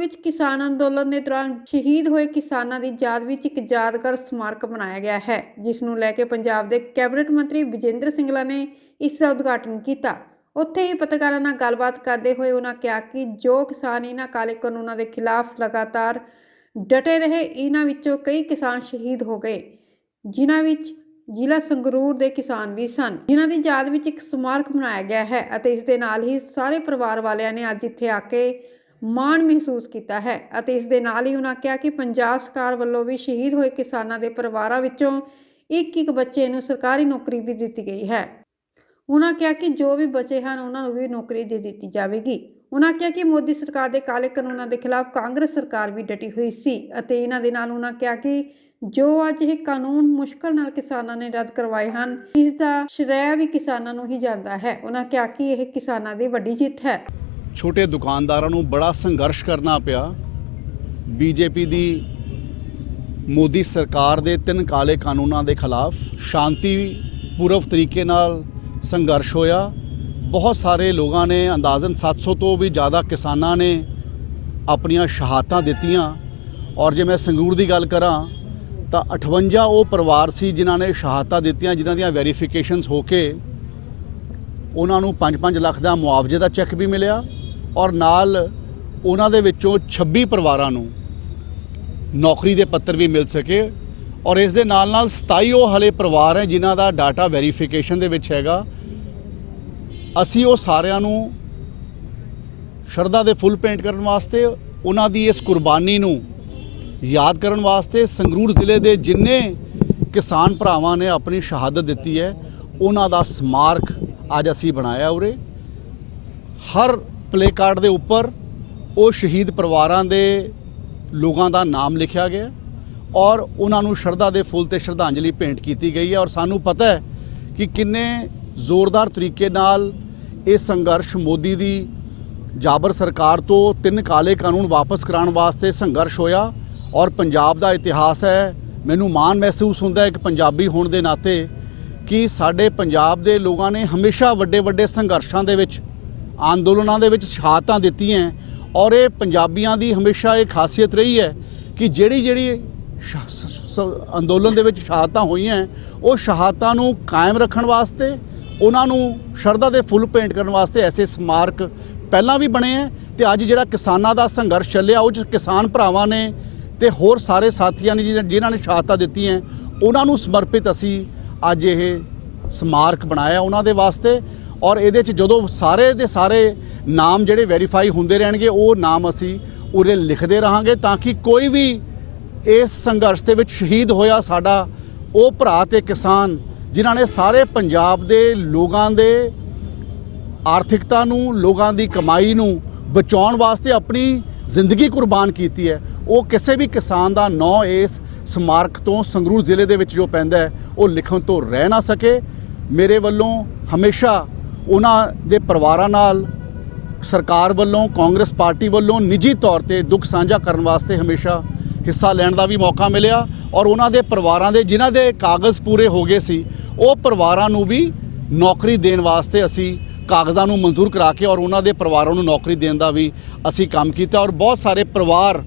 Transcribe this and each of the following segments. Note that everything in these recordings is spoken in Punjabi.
ਵਿੱਚ ਕਿਸਾਨ ਅੰਦੋਲਨ ਦੇ ਦੌਰਾਨ ਸ਼ਹੀਦ ਹੋਏ ਕਿਸਾਨਾਂ ਦੀ ਯਾਦ ਵਿੱਚ ਇੱਕ ਯਾਦਗਾਰ ਸਮਾਰਕ ਬਣਾਇਆ ਗਿਆ ਹੈ, ਜਿਸ ਨੂੰ ਲੈ ਕੇ ਪੰਜਾਬ ਦੇ ਕੈਬਨਿਟ ਮੰਤਰੀ ਵਿਜੇਂਦਰ ਸਿੰਗਲਾ ਨੇ ਇਸ ਦਾ ਉਦਘਾਟਨ ਕੀਤਾ। ਉੱਥੇ ਹੀ ਪੱਤਰਕਾਰਾਂ ਨਾਲ ਗੱਲਬਾਤ ਕਰਦੇ ਹੋਏ ਉਹਨਾਂ ਕਿਹਾ ਕਿ ਜੋ ਕਿਸਾਨ ਇਹਨਾਂ ਕਾਲੇ ਕਾਨੂੰਨਾਂ ਦੇ ਖਿਲਾਫ ਲਗਾਤਾਰ ਡਟੇ ਰਹੇ, ਇਹਨਾਂ ਵਿੱਚੋਂ ਕਈ ਕਿਸਾਨ ਸ਼ਹੀਦ ਹੋ ਗਏ, ਜਿਨ੍ਹਾਂ ਵਿੱਚ ਜ਼ਿਲ੍ਹਾ ਸੰਗਰੂਰ ਦੇ ਕਿਸਾਨ ਵੀ ਸਨ, ਜਿਨ੍ਹਾਂ ਦੀ ਯਾਦ ਵਿੱਚ ਇੱਕ ਸਮਾਰਕ ਬਣਾਇਆ ਗਿਆ ਹੈ ਅਤੇ ਇਸ ਦੇ ਨਾਲ ਹੀ ਸਾਰੇ ਪਰਿਵਾਰ ਵਾਲਿਆਂ ਨੇ ਅੱਜ ਇੱਥੇ ਆ ਕੇ ਮਾਣ ਮਹਿਸੂਸ ਕੀਤਾ ਹੈ। ਅਤੇ ਇਸ ਦੇ ਨਾਲ ਹੀ ਉਹਨਾਂ ਕਿਹਾ ਕਿ ਪੰਜਾਬ ਸਰਕਾਰ ਵੱਲੋਂ ਵੀ ਸ਼ਹੀਦ ਹੋਏ ਕਿਸਾਨਾਂ ਦੇ ਪਰਿਵਾਰਾਂ ਵਿੱਚੋਂ ਇੱਕ ਬੱਚੇ ਨੂੰ ਸਰਕਾਰੀ ਨੌਕਰੀ ਵੀ ਦਿੱਤੀ ਗਈ ਹੈ। ਉਹਨਾਂ ਕਿਹਾ ਕਿ ਜੋ ਵੀ ਬਚੇ ਹਨ ਉਹਨਾਂ ਨੂੰ ਵੀ ਨੌਕਰੀ ਦੇ ਦਿੱਤੀ ਜਾਵੇਗੀ। ਉਹਨਾਂ ਕਿਹਾ ਕਿ ਮੋਦੀ ਸਰਕਾਰ ਦੇ ਕਾਲੇ ਕਾਨੂੰਨਾਂ ਦੇ ਖਿਲਾਫ ਕਾਂਗਰਸ ਸਰਕਾਰ ਵੀ ਡਟੀ ਹੋਈ ਸੀ ਅਤੇ ਇਹਨਾਂ ਦੇ ਨਾਲ ਉਹਨਾਂ ਕਿਹਾ ਕਿ ਜੋ ਅੱਜ ਇਹ ਕਾਨੂੰਨ ਮੁਸ਼ਕਲ ਨਾਲ ਕਿਸਾਨਾਂ ਨੇ ਰੱਦ ਕਰਵਾਏ ਹਨ, ਇਸ ਦਾ ਸ਼੍ਰੇਅ ਵੀ ਕਿਸਾਨਾਂ ਨੂੰ ਹੀ ਜਾਂਦਾ ਹੈ। ਉਹਨਾਂ ਕਿਹਾ ਕਿ ਇਹ ਕਿਸਾਨਾਂ ਦੀ ਵੱਡੀ ਜਿੱਤ ਹੈ। छोटे दुकानदारों को बड़ा संघर्ष करना पिया। बीजेपी दी मोदी सरकार दे 3 काले कानूनों के खिलाफ शांतिपूर्वक तरीके नाल संघर्ष होया। बहुत सारे लोगों ने अंदाजन 700 तो भी ज़्यादा किसानों ने अपनियां शहादतां दित्तियां। और जे मैं संगरूर की गल करा तो 58 वो परिवार सी जिन्हां ने शहादतां दित्तियां, जिन्हां दियां वेरीफिकेशनस होके उन्होंने 5-5 लाख का मुआवजे का चैक भी मिलिया और नाल उन्हां दे विचों 26 परिवारां नूं नौकरी के पत्र भी मिल सके। और इस दे नाल 27 वो हले परिवार हैं जिन्हां दा डाटा वेरीफिकेशन दे विच हैगा। असीं वो सारिआं नूं शरधा दे फुल पेंट करन वास्ते, उन्हां दी इस कुर्बानी नूं याद करन वास्ते संगरूर जिले के जिन्ने किसान भरावां ने अपनी शहादत दित्ती है उन्हां दा स्मारक अज असी बनाया। उरे हर प्ले कार्ड के उपर वो शहीद परिवारों के लोगों का नाम लिखा गया और उन्होंने शरधा के फुल ते श्रद्धांजलि भेंट की गई है। और सानू पता है कि किन्ने जोरदार तरीके नाल ये संघर्ष मोदी दी जाबर सरकार तो 3 काले कानून वापस कराने वास्ते संघर्ष होया। और पंजाब का इतिहास है, मैनू माण महसूस होंदा है एक पंजाबी होने के नाते कि साडे पंजाब दे लोगों ने हमेशा वड्डे वड्डे संघर्षां दे विच आंदोलनां दे विच शहादतां दित्तियां। और ये पंजाबियां दी हमेशा ये खासियत रही है कि जिहड़ी अंदोलन दे विच शहादतां होईयां वो शहादतां नूं कायम रखण वास्ते, उन्हां नूं शरधा दे फुल भेंट करन वास्ते ऐसे स्मारक पहलां भी बने हैं। ते अज जिहड़ा किसानां दा संघर्ष चलिया उह किसान भरावां ने ते होर सारे साथियां ने जिन्हां ने शहादतां दित्तियां उन्हां नूं समर्पित असीं अज ये स्मारक बनाया उन्हां दे वास्ते। और ये जो सारे दे सारे नाम जिहड़े वेरीफाई होंदे रहणगे वो नाम असी उरे लिखते रहांगे ताकि कोई भी इस संघर्ष के विच शहीद होया साडा वो भरा ते किसान जिन्हां ने सारे पंजाब दे लोगां दे आर्थिकता नूं, लोगां दी कमाई नूं बचाउण वास्ते अपनी जिंदगी कुर्बान कीती है, वो किसी भी किसान का नौ इस स्मारक तो संगरूर जिले दे विच जो पैंदा है वो लिखण तो रह ना सके। मेरे वल्लों हमेशा उन्हां दे परिवारां नाल सरकार वल्लों, कांग्रेस पार्टी वल्लों निजी तौर पर दुख साझा करने वास्ते हमेशा हिस्सा लैण दा भी मौका मिलिया। और उन्हां दे परिवारां दे जिन्हां दे कागज़ पूरे हो गए सी वो परिवारां नूं भी नौकरी देण वास्ते असी कागज़ां नूं मंजूर करा के और उन्हां दे परिवारां नूं नौकरी देण दा भी असी काम कीता। और बहुत सारे परिवार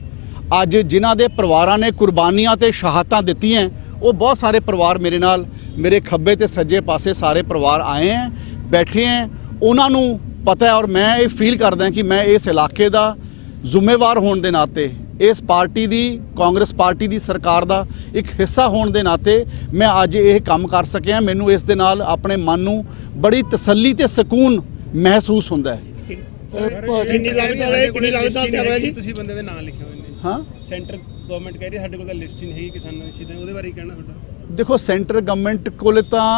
अज जिन्हां दे परिवारां ने कुर्बानियां ते शहादतां दित्तियां वो बहुत सारे परिवार मेरे नाल मेरे खब्बे ते सज्जे पासे सारे परिवार आए हैं, बैठे हैं। उन्होंने पता है और मैं ये फील करदा कि मैं इस इलाके का जिम्मेवार होने के नाते, इस पार्टी की कांग्रेस पार्टी की सरकार का एक हिस्सा होने के नाते मैं अज ये काम कर सकिया। मैनू इस दे नाल अपने मन नूं बड़ी तसल्ली ते सकून महसूस होंदा है। हाँ, सेंटर गवर्नमेंट कह रही है साडे कोल लिस्ट ही नहीं है किसानां दी शहीदां, ਉਹਦੇ ਬਾਰੇ ਕਹਿਣਾ ਤੁਹਾਡਾ? देखो सेंटर गवर्नमेंट कोल तां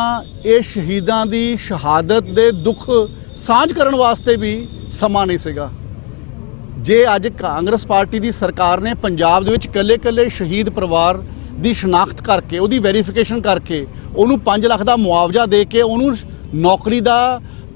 ये शहीदां दी शहादत दे दुख साझ करन वास्ते भी समा नहीं सीगा। जे अज कांग्रेस पार्टी की सरकार ने पंजाब दे विच कल्ले कल्ले शहीद परिवार की शनाख्त करके उहदी वेरीफिकेशन करके उहनूं 5 लाख का मुआवजा दे के उहनूं नौकरी का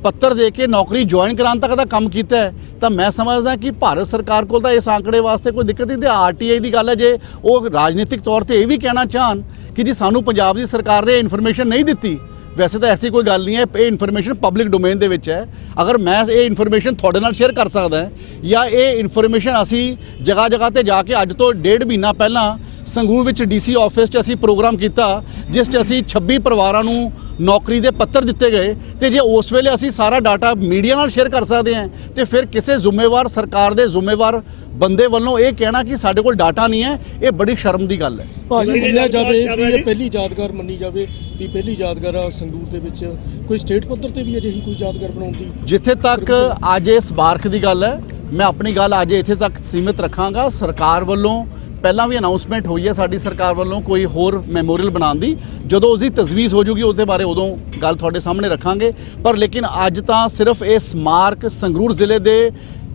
पत्र दे के नौकरी ज्वाइन कराने तक का काम किया है, तो मैं समझदा कि भारत सरकार को इस आंकड़े वास्ते कोई दिक्कत नहीं। RTI की गल है, जे वो राजनीतिक तौर पर यह भी कहना चाहन कि जी सानू पंजाब की सरकार ने इन्फॉर्मेशन नहीं दी ਵੈਸੇ ਤਾਂ ਐਸੀ ਕੋਈ ਗੱਲ ਨਹੀਂ ਹੈ, ਇਹ ਇਨਫੋਰਮੇਸ਼ਨ ਪਬਲਿਕ ਡੋਮੇਨ ਦੇ ਵਿੱਚ ਹੈ। ਅਗਰ ਮੈਂ ਇਹ ਇਨਫੋਰਮੇਸ਼ਨ ਤੁਹਾਡੇ ਨਾਲ ਸ਼ੇਅਰ ਕਰ ਸਕਦਾ ਜਾਂ ਇਹ ਇਨਫੋਰਮੇਸ਼ਨ ਅਸੀਂ ਜਗ੍ਹਾ ਤੇ ਜਾ ਕੇ ਅੱਜ ਤੋਂ 1.5 ਮਹੀਨਾ ਪਹਿਲਾਂ ਸੰਗਰੂਰ ਵਿੱਚ ਡੀਸੀ ਆਫਿਸ 'ਚ ਅਸੀਂ ਪ੍ਰੋਗਰਾਮ ਕੀਤਾ ਜਿਸ 'ਚ ਅਸੀਂ 26 ਪਰਿਵਾਰਾਂ ਨੂੰ ਨੌਕਰੀ ਦੇ ਪੱਤਰ ਦਿੱਤੇ ਗਏ, ਤੇ ਜੇ ਉਸ ਵੇਲੇ ਅਸੀਂ ਸਾਰਾ ਡਾਟਾ ਮੀਡੀਆ ਨਾਲ ਸ਼ੇਅਰ ਕਰ ਸਕਦੇ ਹਾਂ ਤੇ ਫਿਰ ਕਿਸੇ ਜ਼ਿੰਮੇਵਾਰ ਸਰਕਾਰ ਦੇ ਜ਼ਿੰਮੇਵਾਰ ਬੰਦੇ ਵੱਲੋਂ ਇਹ ਕਹਿਣਾ ਕਿ ਸਾਡੇ ਕੋਲ ਡਾਟਾ ਨਹੀਂ ਹੈ, ਇਹ ਬੜੀ ਸ਼ਰਮ ਦੀ ਗੱਲ ਹੈ। ਭਾਜੀ ਮੰਨਿਆ ਜਾਵੇ ਵੀ ਇਹ ਪਹਿਲੀ ਯਾਦਗਾਰ ਮੰਨੀ ਜਾਵੇ ਵੀ ਪਹਿਲੀ ਯਾਦਗਾਰ ਆ ਸੰਗਰੂਰ ਦੇ ਵਿੱਚ, ਕੋਈ ਸਟੇਟ ਪੱਧਰ ਤੇ ਵੀ ਅਜਿਹੀ ਕੋਈ ਯਾਦਗਾਰ ਬਣਾਉਣ ਦੀ? ਜਿੱਥੇ ਤੱਕ ਅੱਜ ਇਸ ਬਾਰਖ ਦੀ ਗੱਲ ਹੈ, ਮੈਂ ਆਪਣੀ ਗੱਲ ਅੱਜ ਇੱਥੇ ਤੱਕ ਸੀਮਿਤ ਰੱਖਾਂਗਾ। ਸਰਕਾਰ ਵੱਲੋਂ ਪਹਿਲਾਂ ਵੀ ਅਨਾਉਂਸਮੈਂਟ ਹੋਈ ਹੈ ਸਾਡੀ ਸਰਕਾਰ ਵੱਲੋਂ ਕੋਈ ਹੋਰ ਮੈਮੋਰੀਅਲ ਬਣਾਉਣ ਦੀ, ਜਦੋਂ ਉਸ ਦੀ ਤਜਵੀਜ਼ ਹੋ ਜੂਗੀ ਉਹਦੇ ਬਾਰੇ ਉਦੋਂ ਗੱਲ ਤੁਹਾਡੇ ਸਾਹਮਣੇ ਰੱਖਾਂਗੇ। ਪਰ ਲੇਕਿਨ ਅੱਜ ਤਾਂ ਸਿਰਫ ਇਹ ਸਮਾਰਕ ਸੰਗਰੂਰ ਜ਼ਿਲ੍ਹੇ ਦੇ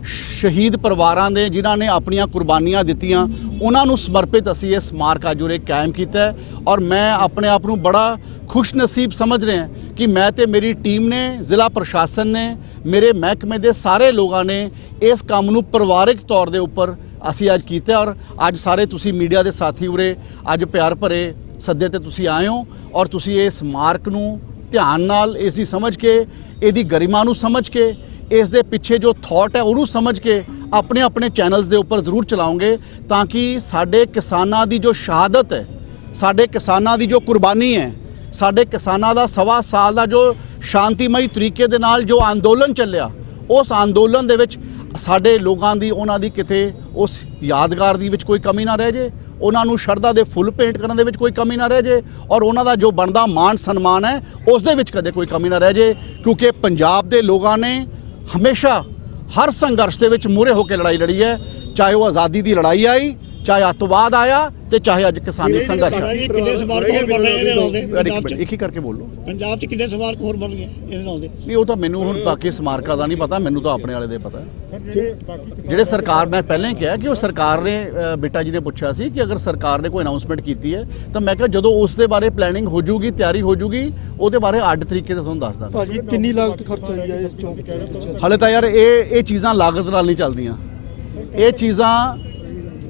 ਸ਼ਹੀਦ ਪਰਿਵਾਰਾਂ ਦੇ ਜਿਨ੍ਹਾਂ ਨੇ ਆਪਣੀਆਂ ਕੁਰਬਾਨੀਆਂ ਦਿੱਤੀਆਂ ਉਹਨਾਂ ਨੂੰ ਸਮਰਪਿਤ ਅਸੀਂ ਇਹ ਸਮਾਰਕ ਅੱਜ ਉਰੇ ਕਾਇਮ ਕੀਤਾ ਹੈ। ਔਰ ਮੈਂ ਆਪਣੇ ਆਪ ਨੂੰ ਬੜਾ ਖੁਸ਼ਨਸੀਬ ਸਮਝ ਰਿਹਾ ਕਿ ਮੈਂ ਤੇ ਮੇਰੀ ਟੀਮ ਨੇ, ਜ਼ਿਲ੍ਹਾ ਪ੍ਰਸ਼ਾਸਨ ਨੇ, ਮੇਰੇ ਮਹਿਕਮੇ ਦੇ ਸਾਰੇ ਲੋਕਾਂ ਨੇ ਇਸ ਕੰਮ ਨੂੰ ਪਰਿਵਾਰਿਕ ਤੌਰ ਦੇ ਉੱਪਰ ਅਸੀਂ ਅੱਜ ਕੀਤਾ। ਔਰ ਅੱਜ ਸਾਰੇ ਤੁਸੀਂ ਮੀਡੀਆ ਦੇ ਸਾਥੀ ਉਰੇ ਅੱਜ ਪਿਆਰ ਭਰੇ ਸੱਦੇ ਤੇ ਤੁਸੀਂ ਆਏ ਹੋ ਔਰ ਤੁਸੀਂ ਇਹ ਸਮਾਰਕ ਨੂੰ ਧਿਆਨ ਨਾਲ ਇਸ ਦੀ ਸਮਝ ਕੇ, ਇਹਦੀ ਗਰਿਮਾ ਨੂੰ ਸਮਝ ਕੇ, ਇਸ ਦੇ ਪਿੱਛੇ ਜੋ ਥਾਟ ਹੈ ਉਹਨੂੰ ਸਮਝ ਕੇ ਆਪਣੇ ਆਪਣੇ ਚੈਨਲਸ ਦੇ ਉੱਪਰ ਜ਼ਰੂਰ ਚਲਾਉਂਗੇ ਤਾਂ ਕਿ ਸਾਡੇ ਕਿਸਾਨਾਂ ਦੀ ਜੋ ਸ਼ਹਾਦਤ ਹੈ, ਸਾਡੇ ਕਿਸਾਨਾਂ ਦੀ ਜੋ ਕੁਰਬਾਨੀ ਹੈ, ਸਾਡੇ ਕਿਸਾਨਾਂ ਦਾ 1.25 ਸਾਲ ਦਾ ਜੋ ਸ਼ਾਂਤੀਮਈ ਤਰੀਕੇ ਦੇ ਨਾਲ ਜੋ ਅੰਦੋਲਨ ਚੱਲਿਆ, ਉਸ ਅੰਦੋਲਨ ਦੇ ਵਿੱਚ ਸਾਡੇ ਲੋਕਾਂ ਦੀ, ਉਹਨਾਂ ਦੀ ਕਿਤੇ ਉਸ ਯਾਦਗਾਰ ਦੀ ਵਿੱਚ ਕੋਈ ਕਮੀ ਨਾ ਰਹਿ ਜੇ, ਉਹਨਾਂ ਨੂੰ ਸ਼ਰਧਾ ਦੇ ਫੁੱਲ ਭੇਂਟ ਕਰਨ ਦੇ ਵਿੱਚ ਕੋਈ ਕਮੀ ਨਾ ਰਹਿ ਜੇ ਔਰ ਉਹਨਾਂ ਦਾ ਜੋ ਬਣਦਾ ਮਾਣ ਸਨਮਾਨ ਹੈ ਉਸ ਦੇ ਵਿੱਚ ਕਦੇ ਕੋਈ ਕਮੀ ਨਾ ਰਹਿ ਜੇ। ਕਿਉਂਕਿ ਪੰਜਾਬ ਦੇ ਲੋਕਾਂ ਨੇ ਹਮੇਸ਼ਾ ਹਰ ਸੰਘਰਸ਼ ਦੇ ਵਿੱਚ ਮੂਹਰੇ ਹੋ ਕੇ ਲੜਾਈ ਲੜੀ ਹੈ, ਚਾਹੇ ਉਹ ਆਜ਼ਾਦੀ ਦੀ ਲੜਾਈ ਆਈ, ਚਾਹੇ ਅੱਤਵਾਦ ਆਇਆ ਤੇ ਚਾਹੇ ਅੱਜ ਕਿਸਾਨੀ ਸੰਘਰਸ਼ ਆ। ਕਿੰਨੇ ਸਮਾਰਕ ਹੋਰ ਬਣ ਰਹੇ ਇਹਦੇ ਨਾਲ ਦੇ? ਇੱਕ ਹੀ ਕਰਕੇ ਬੋਲੋ। ਪੰਜਾਬ 'ਚ ਕਿੰਨੇ ਸਮਾਰਕ ਹੋਰ ਬਣ ਗਏ ਇਹਦੇ ਨਾਲ ਦੇ? ਨਹੀਂ, ਉਹ ਤਾਂ ਮੈਨੂੰ ਹੁਣ ਬਾਕੀ ਸਮਾਰਕਾਂ ਦਾ ਨਹੀਂ ਪਤਾ, ਮੈਨੂੰ ਤਾਂ ਆਪਣੇ ਵਾਲੇ ਦੇ ਪਤਾ। ਜਿਹੜੇ ਸਰਕਾਰ, ਮੈਂ ਪਹਿਲਾਂ ਹੀ ਕਿਹਾ ਕਿ ਉਹ ਸਰਕਾਰ ਨੇ, ਬੇਟਾ ਜੀ ਨੇ ਪੁੱਛਿਆ ਸੀ ਕਿ ਅਗਰ ਸਰਕਾਰ ਨੇ ਕੋਈ ਅਨਾਉਂਸਮੈਂਟ ਕੀਤੀ ਹੈ ਤਾਂ ਮੈਂ ਕਿਹਾ ਜਦੋਂ ਉਸ ਦੇ ਬਾਰੇ ਪਲੈਨਿੰਗ ਹੋ ਜੂਗੀ, ਤਿਆਰੀ ਹੋ ਜੂਗੀ, ਉਹਦੇ ਬਾਰੇ ਅੱਡ ਤਰੀਕੇ ਤੋਂ ਤੁਹਾਨੂੰ ਦੱਸ ਦਾਂਗਾ। ਭਾਜੀ ਕਿੰਨੀ ਲਾਗਤ ਖਰਚ ਆਈ ਹੈ ਇਸ ਚੌਂਕ ਦੇ ਵਿੱਚ? ਹਾਲੇ ਤਾਂ ਯਾਰ ਇਹ ਚੀਜ਼ਾਂ ਲਾਗਤ ਨਾਲ ਨਹੀਂ ਚੱਲਦੀਆਂ,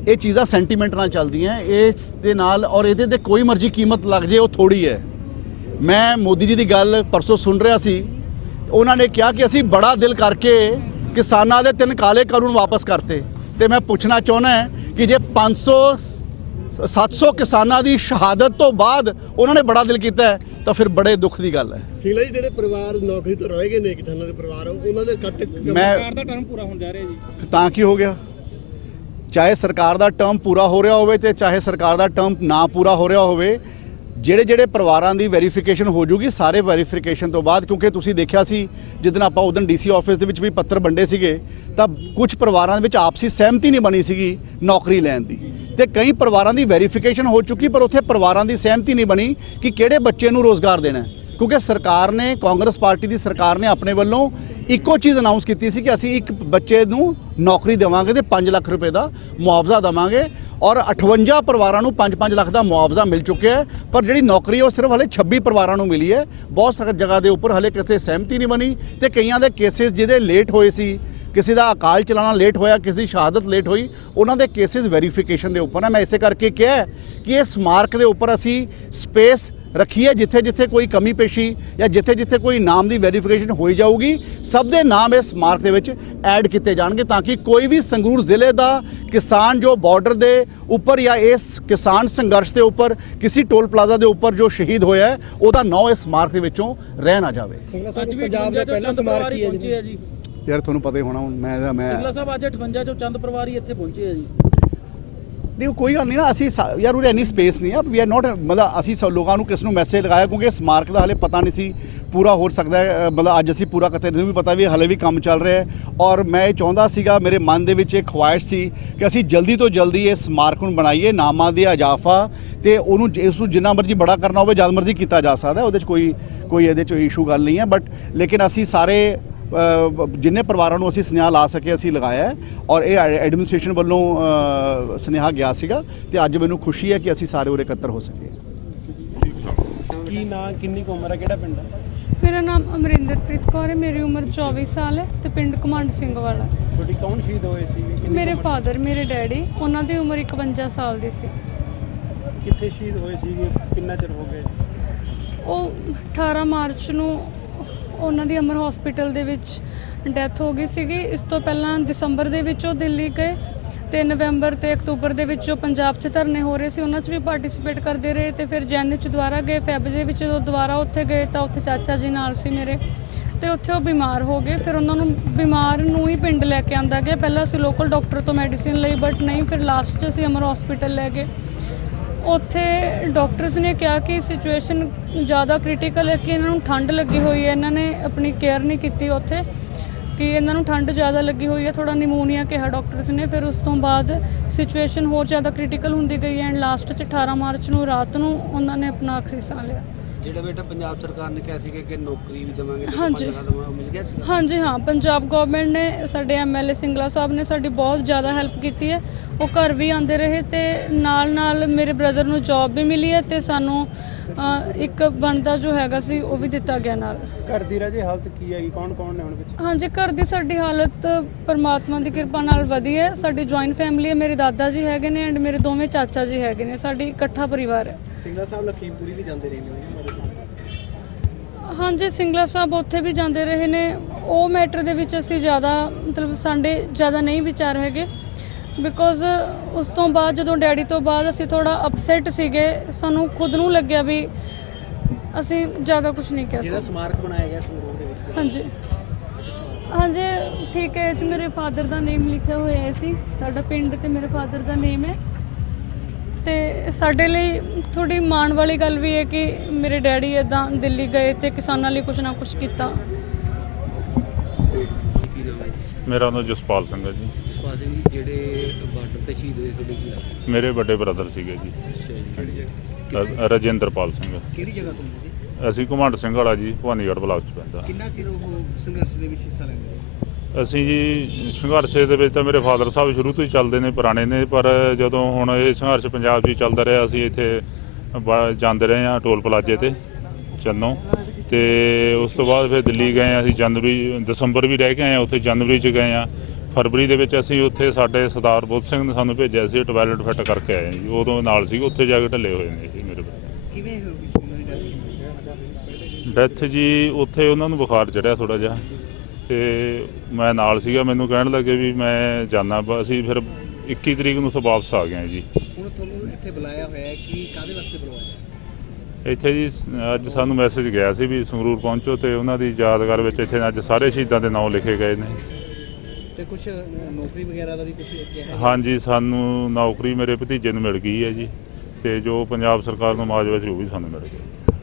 ਇਹ ਚੀਜ਼ਾਂ ਸੈਂਟੀਮੈਂਟ ਨਾਲ ਚੱਲਦੀਆਂ ਇਸ ਦੇ ਨਾਲ। ਔਰ ਇਹਦੇ ਤੇ ਕੋਈ ਮਰਜ਼ੀ ਕੀਮਤ ਲੱਗ ਜੇ ਉਹ ਥੋੜੀ ਹੈ। ਮੈਂ ਮੋਦੀ ਜੀ ਦੀ ਗੱਲ ਪਰਸੋਂ ਸੁਣ ਰਿਹਾ ਸੀ, ਉਹਨਾਂ ਨੇ ਕਿਹਾ ਕਿ ਅਸੀਂ ਬੜਾ ਦਿਲ ਕਰਕੇ ਕਿਸਾਨਾਂ ਦੇ 3 ਕਾਲੇ ਕਾਨੂੰਨ ਵਾਪਸ ਕਰਤੇ, ਤੇ ਮੈਂ ਪੁੱਛਣਾ ਚਾਹੁੰਦਾ ਕਿ ਜੇ 500-700 ਕਿਸਾਨਾਂ ਦੀ ਸ਼ਹਾਦਤ ਤੋਂ ਬਾਅਦ ਉਹਨਾਂ ਨੇ ਬੜਾ ਦਿਲ ਕੀਤਾ ਹੈ ਤਾਂ ਫਿਰ ਬੜੇ ਦੁੱਖ ਦੀ ਗੱਲ ਹੈ। ਸ਼ੀਲਾ ਜੀ, ਜਿਹੜੇ ਪਰਿਵਾਰ ਨੌਕਰੀ ਤੋਂ ਰਹਿ ਗਏ ਨੇ, ਕਿਸਾਨਾਂ ਦੇ ਪਰਿਵਾਰ, ਉਹਨਾਂ ਦੇ ਕੱਟ ਸਰਕਾਰ ਦਾ ਟਰਮ ਪੂਰਾ ਹੋਣ ਜਾ ਰਿਹਾ ਜੀ, ਤਾਂ ਕੀ ਹੋ ਗਿਆ? ਚਾਹੇ ਸਰਕਾਰ ਦਾ ਟਰਮ ਪੂਰਾ ਹੋ ਰਿਹਾ ਹੋਵੇ ਤੇ ਚਾਹੇ ਸਰਕਾਰ ਦਾ ਟਰਮ ਨਾ ਪੂਰਾ ਹੋ ਰਿਹਾ ਹੋਵੇ, ਜਿਹੜੇ ਪਰਿਵਾਰਾਂ ਦੀ ਵੈਰੀਫਿਕੇਸ਼ਨ ਹੋ ਜੂਗੀ, ਸਾਰੇ ਵੈਰੀਫਿਕੇਸ਼ਨ ਤੋਂ ਬਾਅਦ, ਕਿਉਂਕਿ ਤੁਸੀਂ ਦੇਖਿਆ ਸੀ ਜਿੱਦਣ ਆਪਾਂ ਉਦੋਂ ਡੀਸੀ ਆਫਿਸ ਦੇ ਵਿੱਚ ਵੀ ਪੱਤਰ ਵੰਡੇ ਸੀਗੇ ਤਾਂ ਕੁਝ ਪਰਿਵਾਰਾਂ ਦੇ ਵਿੱਚ ਆਪਸੀ ਸਹਿਮਤੀ ਨਹੀਂ ਬਣੀ ਸੀਗੀ ਨੌਕਰੀ ਲੈਣ ਦੀ, ਤੇ ਕਈ ਪਰਿਵਾਰਾਂ ਦੀ ਵੈਰੀਫਿਕੇਸ਼ਨ ਹੋ ਚੁੱਕੀ ਪਰ ਉੱਥੇ ਪਰਿਵਾਰਾਂ ਦੀ ਸਹਿਮਤੀ ਨਹੀਂ ਬਣੀ ਕਿ ਕਿਹੜੇ ਬੱਚੇ ਨੂੰ ਰੋਜ਼ਗਾਰ ਦੇਣਾ ਹੈ। ਕਿਉਂਕਿ ਸਰਕਾਰ ਨੇ, ਕਾਂਗਰਸ ਪਾਰਟੀ ਦੀ ਸਰਕਾਰ ਨੇ ਆਪਣੇ ਵੱਲੋਂ ਇੱਕੋ ਚੀਜ਼ ਅਨਾਉਂਸ ਕੀਤੀ ਸੀ ਕਿ ਅਸੀਂ ਇੱਕ ਬੱਚੇ ਨੂੰ ਨੌਕਰੀ ਦੇਵਾਂਗੇ ਤੇ 5 ਲੱਖ ਰੁਪਏ ਦਾ ਮੁਆਵਜ਼ਾ ਦੇਵਾਂਗੇ ਔਰ 58 ਪਰਿਵਾਰਾਂ ਨੂੰ 5-5 ਲੱਖ ਦਾ ਮੁਆਵਜ਼ਾ ਮਿਲ ਚੁੱਕਿਆ ਹੈ। ਪਰ ਜਿਹੜੀ ਨੌਕਰੀ ਉਹ ਸਿਰਫ ਹਲੇ 26 ਪਰਿਵਾਰਾਂ ਨੂੰ ਮਿਲੀ ਹੈ। ਬਹੁਤ ਸਾਰੀ ਜਗ੍ਹਾ ਦੇ ਉੱਪਰ ਹਲੇ ਕਿਤੇ ਸਹਿਮਤੀ ਨਹੀਂ ਬਣੀ ਤੇ ਕਈਆਂ ਦੇ ਕੇਸਿਸ ਜਿਹਦੇ ਲੇਟ ਹੋਏ ਸੀ, ਕਿਸੇ ਦਾ ਅਕਾਲ ਚਲਾਣਾ ਲੇਟ ਹੋਇਆ, ਕਿਸੇ ਦੀ ਸ਼ਹਾਦਤ ਲੇਟ ਹੋਈ, ਉਹਨਾਂ ਦੇ ਕੇਸਿਸ ਵੈਰੀਫਿਕੇਸ਼ਨ ਦੇ ਉੱਪਰ ਹੈ। ਮੈਂ ਇਸੇ ਕਰਕੇ ਕਿਹਾ ਕਿ ਇਹ ਸਮਾਰਕ ਦੇ ਉੱਪਰ ਅਸੀਂ ਸਪੇਸ ਰੱਖੀਏ, ਜਿੱਥੇ ਜਿੱਥੇ ਕੋਈ ਕਮੀ ਪੇਸ਼ੀ ਜਾਂ ਜਿੱਥੇ ਜਿੱਥੇ ਕੋਈ ਨਾਮ ਦੀ ਵੈਰੀਫਿਕੇਸ਼ਨ ਹੋਈ ਜਾਊਗੀ, ਸਭ ਦੇ ਨਾਮ ਇਸ ਸਮਾਰਕ ਦੇ ਵਿੱਚ ਐਡ ਕੀਤੇ ਜਾਣਗੇ ਤਾਂ ਕਿ ਕੋਈ ਵੀ ਸੰਗਰੂਰ ਜ਼ਿਲ੍ਹੇ ਦਾ ਕਿਸਾਨ ਜੋ ਬਾਰਡਰ ਦੇ ਉੱਪਰ ਜਾਂ ਇਸ ਕਿਸਾਨ ਸੰਘਰਸ਼ ਦੇ ਉੱਪਰ ਕਿਸੇ ਟੋਲ ਪਲਾਜ਼ਾ ਦੇ ਉੱਪਰ ਜੋ ਸ਼ਹੀਦ ਹੋਇਆ ਹੈ ਉਹਦਾ ਨਾਂ ਇਸ ਸਮਾਰਕ ਦੇ ਵਿੱਚੋਂ ਰਹਿ ਨਾ ਜਾਵੇ। ਪੰਜਾਬ ਦਾ ਪਹਿਲਾ ਸਮਾਰਕ ਹੀ ਹੈ ਜੀ। ਯਾਰ ਤੁਹਾਨੂੰ ਪਤਾ ਹੀ ਹੋਣਾ, ਹੁਣ ਮੈਂ ਸਿੰਗਲਾ ਸਾਹਿਬ ਅੱਜ 58 ਚੋਂ ਚੰਦ ਪਰਿਵਾਰ ਹੀ ਇੱਥੇ ਪਹੁੰਚੇ ਆ ਜੀ। ਨਹੀਂ, ਕੋਈ ਗੱਲ ਨਹੀਂ ਨਾ, ਅਸੀਂ ਯਾਰ ਉਰੇ ਇੰਨੀ ਸਪੇਸ ਨਹੀਂ ਆ, ਵੀ ਆਰ ਨਾਟ, ਮਤਲਬ ਅਸੀਂ ਸਭ ਲੋਕਾਂ ਨੂੰ ਕਿਸ ਨੂੰ ਮੈਸੇਜ ਲਗਾਇਆ ਕਿਉਂਕਿ ਸਮਾਰਕ ਦਾ ਹਲੇ ਪਤਾ ਨਹੀਂ ਸੀ ਪੂਰਾ ਹੋ ਸਕਦਾ ਹੈ, ਮਤਲਬ ਅੱਜ ਅਸੀਂ ਪੂਰਾ ਕਰਤੇ, ਨਹੀਂ ਵੀ ਪਤਾ ਵੀ ਹਲੇ ਵੀ ਕੰਮ ਚੱਲ ਰਿਹਾ ਹੈ। ਔਰ ਮੈਂ ਇਹ ਚਾਹੁੰਦਾ ਸੀਗਾ, ਮੇਰੇ ਮਨ ਦੇ ਵਿੱਚ ਇੱਕ ਖੁਆਇਸ਼ ਸੀ ਕਿ ਅਸੀਂ ਜਲਦੀ ਤੋਂ ਜਲਦੀ ਇਹ ਸਮਾਰਕ ਨੂੰ ਬਣਾਈਏ, ਨਾਮਾਂ ਦੇ ਇਜ਼ਾਫਾ ਤੇ ਉਹਨੂੰ ਇਸ ਨੂੰ ਜਿੰਨਾ ਮਰਜ਼ੀ ਬੜਾ ਕਰਨਾ ਹੋਵੇ ਜਦ ਮਰਜ਼ੀ ਕੀਤਾ ਜਾ ਸਕਦਾ, ਉਹਦੇ 'ਚ ਕੋਈ ਇਹਦੇ 'ਚ ਇਸ਼ੂ ਗੱਲ ਨਹੀਂ ਹੈ। ਬਟ ਲੇਕਿਨ ਅਸੀਂ ਸਾਰੇ ਜਿੰਨੇ ਪਰਿਵਾਰਾਂ ਨੂੰ ਅਸੀਂ ਸੁਨੇਹਾ ਲਾ ਸਕੇ ਅਸੀਂ ਲਗਾਇਆ ਹੈ ਔਰ ਇਹ ਐਡਮਿਨਿਸਟ੍ਰੇਸ਼ਨ ਵੱਲੋਂ ਸੁਨੇਹਾ ਗਿਆ ਸੀਗਾ ਤੇ ਅੱਜ ਮੈਨੂੰ ਖੁਸ਼ੀ ਹੈ ਕਿ ਅਸੀਂ ਸਾਰੇ ਉਰੇ ਇਕੱਤਰ ਹੋ ਸਕੇ। ਕੀ ਨਾਂ, ਕਿੰਨੀ ਕੁ ਉਮਰ ਹੈ, ਕਿਹੜਾ ਪਿੰਡ ਹੈ? ਮੇਰਾ ਨਾਮ ਅਮਰਿੰਦਰਪ੍ਰੀਤ ਕੌਰ ਹੈ, ਮੇਰੀ ਉਮਰ 24 ਸਾਲ ਹੈ ਤੇ ਪਿੰਡ ਘਮੰਡ ਸਿੰਘ ਵਾਲਾ। ਤੁਹਾਡੀ ਕੌਣ ਸ਼ਹੀਦ ਹੋਏ ਸੀ? ਮੇਰੇ ਫਾਦਰ, ਮੇਰੇ ਡੈਡੀ, ਉਹਨਾਂ ਦੀ ਉਮਰ 51 ਸਾਲ ਦੀ ਸੀ। ਕਿੱਥੇ ਸ਼ਹੀਦ ਹੋਏ ਸੀ, ਕਿੰਨਾ ਚਿਰ ਹੋ ਗਿਆ? ਉਹ 18 ਮਾਰਚ ਨੂੰ ਉਹਨਾਂ ਦੀ ਅਮਰ ਹਸਪੀਟਲ ਦੇ ਵਿੱਚ ਡੈਥ ਹੋ ਗਈ ਸੀਗੀ। ਇਸ ਤੋਂ ਪਹਿਲਾਂ ਦਸੰਬਰ ਦੇ ਵਿੱਚ ਉਹ ਦਿੱਲੀ ਗਏ ਤੇ ਨਵੰਬਰ ਤੇ ਅਕਤੂਬਰ ਦੇ ਵਿੱਚ ਜੋ ਪੰਜਾਬ 'ਚ ਧਰਨੇ ਹੋ ਰਹੇ ਸੀ ਉਹਨਾਂ 'ਚ ਵੀ ਪਾਰਟਿਸਿਪੇਟ ਕਰਦੇ ਰਹੇ ਤੇ ਫਿਰ ਜੈਨ 'ਚ ਦੁਬਾਰਾ ਗਏ। ਫੈਬ ਦੇ ਵਿੱਚ ਜਦੋਂ ਦੁਬਾਰਾ ਉੱਥੇ ਗਏ ਤਾਂ ਉੱਥੇ ਚਾਚਾ ਜੀ ਨਾਲ ਸੀ ਮੇਰੇ ਤੇ ਉੱਥੇ ਉਹ ਬਿਮਾਰ ਹੋ ਗਏ। ਫਿਰ ਉਹਨਾਂ ਨੂੰ ਬਿਮਾਰ ਨੂੰ ਹੀ ਪਿੰਡ ਲੈ ਕੇ ਆਂਦਾ ਗਿਆ। ਪਹਿਲਾਂ ਅਸੀਂ ਲੋਕਲ ਡਾਕਟਰ ਤੋਂ ਮੈਡੀਸਿਨ ਲਈ ਬਟ ਨਹੀਂ, ਫਿਰ ਲਾਸਟ 'ਚ ਅਸੀਂ ਅਮਰ ਹਸਪੀਟਲ ਲੈ ਗਏ। ਉੱਥੇ ਡਾਕਟਰਸ ਨੇ ਕਿਹਾ ਕਿ ਸਿਚੁਏਸ਼ਨ ਜ਼ਿਆਦਾ ਕ੍ਰਿਟੀਕਲ ਹੈ, ਕਿ ਇਹਨਾਂ ਨੂੰ ਠੰਡ ਲੱਗੀ ਹੋਈ ਹੈ। ਇਹਨਾਂ ਨੇ ਆਪਣੀ ਕੇਅਰ ਨਹੀਂ ਕੀਤੀ ਉੱਥੇ, ਕਿ ਇਹਨਾਂ ਨੂੰ ਠੰਡ ਜ਼ਿਆਦਾ ਲੱਗੀ ਹੋਈ ਹੈ, ਥੋੜਾ ਨਿਮੋਨੀਆ ਕਿਹਾ ਡਾਕਟਰਸ ਨੇ। ਫਿਰ ਉਸ ਤੋਂ ਬਾਅਦ ਸਿਚੁਏਸ਼ਨ ਹੋਰ ਜ਼ਿਆਦਾ ਕ੍ਰਿਟੀਕਲ ਹੁੰਦੀ ਗਈ ਐਂਡ ਲਾਸਟ 'ਚ 18 ਮਾਰਚ ਨੂੰ ਰਾਤ ਨੂੰ ਉਹਨਾਂ ਨੇ ਆਪਣਾ ਆਖਰੀ ਸਾਹ ਲਿਆ। ਜਿਹੜਾ ਬੇਟਾ ਪੰਜਾਬ ਸਰਕਾਰ ਨੇ ਕਿਹਾ ਸੀ ਕਿ ਨੌਕਰੀ ਵੀ ਦੇਵਾਂਗੇ ਤੇ ਹਾਂਜੀ। 5 ਲੱਖ ਦੇਵਾਂਗੇ, ਮਿਲ ਗਿਆ ਸੀ? ਹਾਂਜੀ ਹਾਂ, ਪੰਜਾਬ ਗਵਰਨਮੈਂਟ ਨੇ ਸਾਡੇ ਐਮਐਲਏ ਸਿੰਗਲਾ ਸਾਹਿਬ ਨੇ ਸਾਡੀ ਬਹੁਤ ਜ਼ਿਆਦਾ ਹੈਲਪ ਕੀਤੀ ਹੈ। ਉਹ ਘਰ ਵੀ ਆਉਂਦੇ ਰਹੇ ਤੇ ਨਾਲ ਮੇਰੇ ਬ੍ਰਦਰ ਨੂੰ ਜੌਬ ਵੀ ਮਿਲੀ ਹੈ ਤੇ ਸਾਨੂੰ ਇੱਕ ਬਣਦਾ ਜੋ ਹੈਗਾ ਸੀ ਉਹ ਵੀ ਦਿੱਤਾ ਗਿਆ ਨਾਲ। ਘਰ ਦੀ ਰਾਜੇ ਹਾਲਤ ਕੀ ਹੈਗੀ, ਕੌਣ ਨੇ ਹੁਣ ਪਿੱਛੇ? ਹਾਂਜੀ, ਘਰ ਦੀ ਸਾਡੀ ਹਾਲਤ ਪਰਮਾਤਮਾ ਦੀ ਕਿਰਪਾ ਨਾਲ ਵਧੀਆ ਹੈ। ਸਾਡੀ ਜੁਆਇੰਟ ਫੈਮਿਲੀ ਹੈ। ਮੇਰੇ ਦਾਦਾ ਜੀ ਹੈਗੇ ਨੇ ਐਂਡ ਮੇਰੇ ਦੋਵੇਂ ਚਾਚਾ ਜੀ ਹੈਗੇ ਨੇ। ਸਾਡੀ ਇਕੱਠਾ ਪਰਿਵਾਰ ਹੈ। ਸਿੰਘਲਾ ਸਾਹਿਬ ਲਖੀਮਪੁਰੀ ਵੀ ਜਾਂਦੇ ਰਹੇ ਨੇ? ਹਾਂਜੀ, ਸਿੰਗਲਾ ਸਾਹਿਬ ਉੱਥੇ ਵੀ ਜਾਂਦੇ ਰਹੇ ਨੇ। ਉਹ ਮੈਟਰ ਦੇ ਵਿੱਚ ਅਸੀਂ ਜ਼ਿਆਦਾ ਮਤਲਬ ਸਾਡੇ ਜ਼ਿਆਦਾ ਨਹੀਂ ਵਿਚਾਰ ਹੈਗੇ ਬਿਕੋਜ਼ ਉਸ ਤੋਂ ਬਾਅਦ ਜਦੋਂ ਡੈਡੀ ਤੋਂ ਬਾਅਦ ਅਸੀਂ ਥੋੜਾ ਅਪਸੈਟ ਸੀਗੇ। ਸਾਨੂੰ ਖੁਦ ਨੂੰ ਲੱਗਿਆ ਵੀ ਅਸੀਂ ਜ਼ਿਆਦਾ ਕੁਝ ਨਹੀਂ ਕਹਿ ਜਿਹੜਾ ਸਕਦੇ। ਸਮਾਰਕ ਬਣਾਇਆ ਗਿਆ ਸੰਗਰੂਰ ਦੇ ਵਿੱਚ, ਹਾਂਜੀ ਠੀਕ ਹੈ। ਇਹ 'ਚ ਮੇਰੇ ਫਾਦਰ ਦਾ ਨੇਮ ਲਿਖਿਆ ਹੋਇਆ ਸੀ, ਸਾਡਾ ਪਿੰਡ ਤੇ ਮੇਰੇ ਫਾਦਰ ਦਾ ਨੇਮ ਹੈ। ਤੇ ਸਾਡੇ ਲਈ ਥੋੜੀ ਮਾਣ ਵਾਲੀ ਗੱਲ ਵੀ ਹੈ ਕਿ ਮੇਰੇ ਡੈਡੀ ਇੱਦਾਂ ਦਿੱਲੀ ਗਏ ਤੇ ਕਿਸਾਨਾਂ ਲਈ ਕੁਝ ਨਾ ਕੁਝ ਕੀਤਾ। ਕੀ ਨਾਮ ਹੈ? ਮੇਰਾ ਨਾਮ ਜਸਪਾਲ ਸਿੰਘ ਹੈ ਜੀ। ਜਸਪਾਲ ਸਿੰਘ ਜੀ, ਜਿਹੜੇ ਬਾਰਡਰ ਤੇ ਸ਼ਹੀਦ ਹੋਏ ਤੁਹਾਡੇ ਕੀ ਲੱਗਦਾ? ਮੇਰੇ ਵੱਡੇ ਬ੍ਰਦਰ ਸੀਗੇ ਜੀ, ਅੱਛਾ ਜੀ, ਕਿਹੜੀ ਜਗ੍ਹਾ? ਰਜਿੰਦਰਪਾਲ ਸਿੰਘ। ਕਿਹੜੀ ਜਗ੍ਹਾ ਤੋਂ ਜੀ? ਅਸੀਂ ਘੁਮੰਡ ਸਿੰਘ ਵਾਲਾ ਜੀ, ਭਵਾਨੀਗੜ੍ਹ ਬਲਾਕ 'ਚ ਪੈਂਦਾ। ਕਿੰਨਾ ਚਿਰ ਉਹ ਸੰਘਰਸ਼ ਦੇ ਵਿੱਚ ਹਿੱਸਾ ਲੈਂਦੇ? ਅਸੀਂ ਜੀ ਸੰਘਰਸ਼ ਦੇ ਵਿੱਚ ਤਾਂ ਮੇਰੇ ਫਾਦਰ ਸਾਹਿਬ ਸ਼ੁਰੂ ਤੋਂ ਹੀ ਚੱਲਦੇ ਨੇ, ਪੁਰਾਣੇ ਨੇ, ਪਰ ਜਦੋਂ ਹੁਣ ਇਹ ਸੰਘਰਸ਼ ਪੰਜਾਬ 'ਚ ਹੀ ਚੱਲਦਾ ਰਿਹਾ, ਅਸੀਂ ਇੱਥੇ ਜਾਂਦੇ ਰਹੇ ਹਾਂ ਟੋਲ ਪਲਾਜ਼ੇ ਤੇ ਚੰਨੋਂ। ਤੇ ਉਸ ਤੋਂ ਬਾਅਦ ਫਿਰ ਦਿੱਲੀ ਗਏ ਹਾਂ ਅਸੀਂ, ਦਸੰਬਰ ਵੀ ਰਹਿ ਕੇ ਆਏ ਹਾਂ ਉੱਥੇ, ਜਨਵਰੀ 'ਚ ਗਏ ਹਾਂ। ਫਰਵਰੀ ਦੇ ਵਿੱਚ ਅਸੀਂ ਉੱਥੇ ਸਾਡੇ ਸਰਦਾਰ ਬੁੱਧ ਸਿੰਘ ਨੇ ਸਾਨੂੰ ਭੇਜਿਆ ਸੀ, ਟਾਇਲਟ ਫਿੱਟ ਕਰਕੇ ਆਏ ਜੀ। ਉਦੋਂ ਨਾਲ ਸੀ, ਉੱਥੇ ਜਾ ਕੇ ਢੱਲੇ ਹੋਏ ਨੇ ਜੀ ਮੇਰੇ। ਕਿਵੇਂ ਹੋ ਗਈ ਸੀ ਉਹਨਾਂ ਦੀ ਡੈਥ ਜੀ? ਉੱਥੇ ਉਹਨਾਂ ਨੂੰ ਬੁਖਾਰ ਚੜਿਆ ਥੋੜਾ ਜਿਹਾ ਤੇ ਮੈਂ ਨਾਲ ਸੀਗਾ। ਮੈਨੂੰ ਕਹਿਣ ਲੱਗੇ ਵੀ ਮੈਂ ਜਾਣਾ। ਅਸੀਂ ਫਿਰ 21 ਤਰੀਕ ਨੂੰ ਉੱਥੋਂ ਵਾਪਸ ਆ ਗਏ ਜੀ। ਹੁਣ ਤੁਹਾਨੂੰ ਇੱਥੇ ਬੁਲਾਇਆ ਹੋਇਆ ਹੈ, ਕਿ ਕਾਹਦੇ ਵਾਸਤੇ ਬੁਲਾਇਆ? ਇੱਥੇ ਜੀ ਅੱਜ ਸਾਨੂੰ ਮੈਸੇਜ ਗਿਆ ਸੀ ਵੀ ਸੰਗਰੂਰ ਪਹੁੰਚੋ ਤੇ ਉਹਨਾਂ ਦੀ ਯਾਦਗਾਰ ਵਿੱਚ ਇੱਥੇ ਅੱਜ ਸਾਰੇ ਸ਼ਹੀਦਾਂ ਦੇ ਨਾਮ ਲਿਖੇ ਗਏ ਨੇ। ਤੇ ਕੁਝ ਨੌਕਰੀ ਵਗੈਰਾ ਦਾ ਵੀ ਕੁਝ ਕਿਹਾ? ਹਾਂਜੀ, ਸਾਨੂੰ ਨੌਕਰੀ ਮੇਰੇ ਭਤੀਜੇ ਨੂੰ ਮਿਲ ਗਈ ਹੈ ਜੀ, ਤੇ ਜੋ ਪੰਜਾਬ ਸਰਕਾਰ ਨੂੰ ਮੁਆਵਜ਼ਾ ਸੀ ਉਹ ਵੀ ਸਾਨੂੰ ਮਿਲ ਗਿਆ।